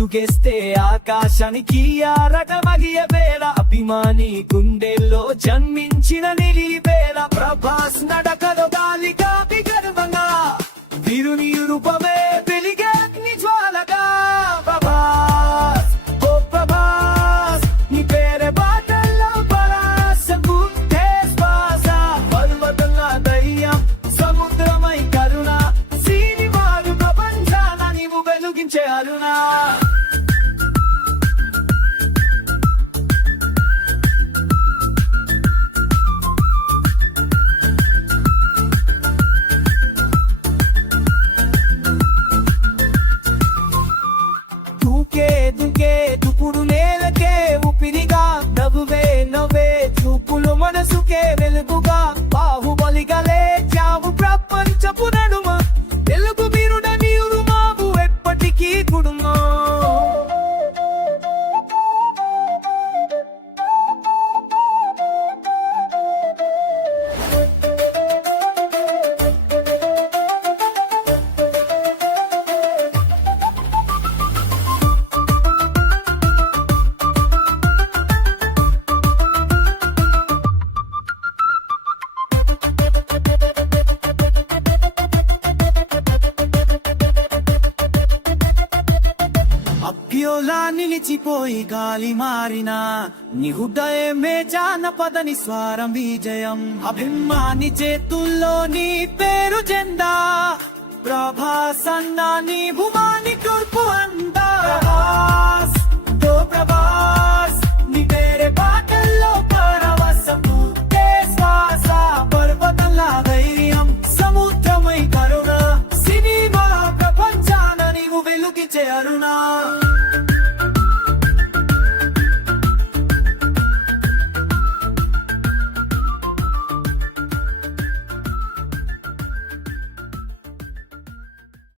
అడుగేస్తే ఆకాశానికి ఆరటమగియ వేళ అభిమాని గుండెల్లో జన్మించిన నిలివేళ ప్రభాస్ నడకలో గాలిగా గర్వంగా వీరుని రూపమే వెలిగే నిజ్వాలగా ప్రభాస్ ఓ ప్రభాస్ నీ పేరే బాటల్లో పరాస గుండె శ్వాస పర్వతంగా ధైర్యం సముద్రమై కరుణ సినిమాలు ప్రపంచాన నీవు వెలుగించే అరుణ దుప్పుడు నేలకే ఊపిరిగా నవ్వే నవ్వే చూపులు మనసుకే వెలుగుగా బాహుబలిగా లేచావు ప్రపంచపు నడుమ తెలుగు వీరుడ నీరు మావు ఎప్పటికీ కుడుమా అభ్యోలా నిలిచిపోయి గాలి మారిన నీ హృదయమే జానపదని స్వరం విజయం అభిమాని చేతుల్లో నీ పేరు జెండా ప్రభాస్ అన్నా నీ భువాని తూర్పు అన్న